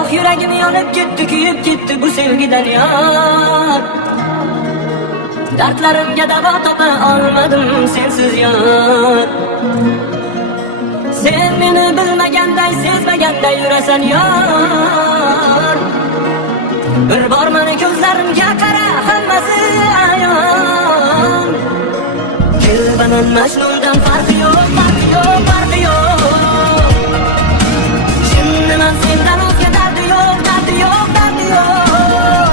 Ah yüragim yonib ketdi, kuyib ketdi bu sevgidan yar. Dardlarimga davo topa olmadim sensiz yar. Sen meni bilmaganday, sezmaganday yurasan yar. Bir bor meni ko'zlarimga qara, hammasi ayon. Kelbanan Majnundan farqi yo'q, farqi yo'q, farqi yo'q. Shinniman sendan o'zga dardi yo'q, dardi yo'q, dardi yo'q.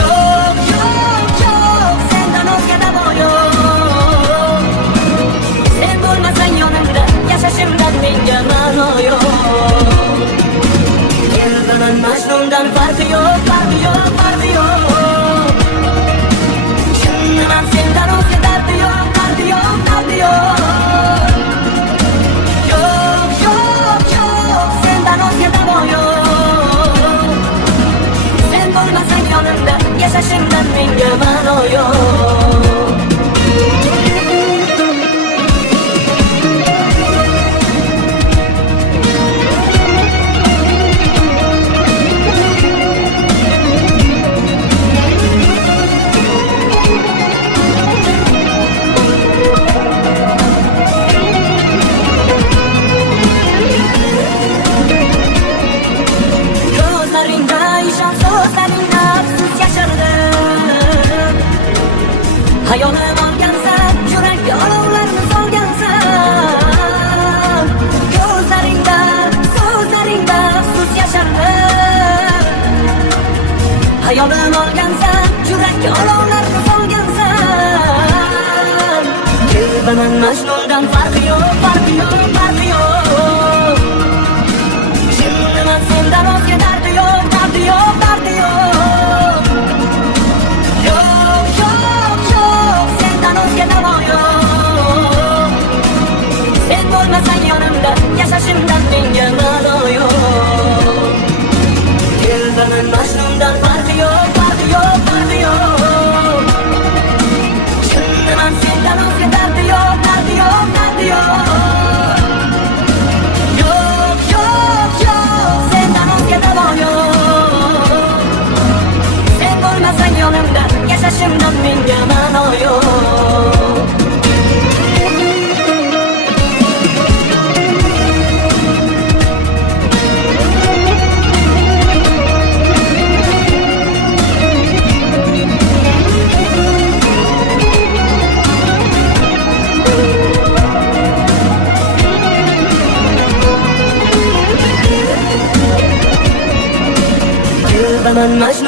Yo'q, yo'q, yo'q, sendan o'zga davo yo'q. Sen bo'lmasang yonimda, yashashimdan menga ma'no yo'q. Kelbanan Majnundan farqi yo'q, farqi yo'q, farqi yo'q. Shinniman sendan o'zga dardi yo'q, dardi yo'q, dardi yo'q. Yo'q, yo'q, yo'q, sendan o'zga davo yo'q. Sen bo'lmasang yonimda, yashashimdan menga ma'no yo'q. Hayolim olgansan, yurakka olovlarni solgansan. Ko'zlaringda, so'zlaringda afsus yashardim. Hayolim olgansan, yurakka olovlarni solgansan. Kelbanan Majnundan farqi yo'q, farqi yo'q, farqi yo'q. Shinniman sendan o'zga dardi yo'q, dardi yo'q, dardi yo'q. Sen bo'lmasang yonimda, yashashimdan menga ma'no yo'q. Kelbanan Majnundan farqi yo'q, farqi yo'q, farqi yo'q. Shinniman sendan o'zga dardi yo'q, dardi yo'q, dardi yo'q. Yo'q, yo'q, yo'q, sendan o'zga davo yo'q. Sen bo'lmasang yonimda, yashashimdan menga ma'no yo'q. Kelbanan Majnun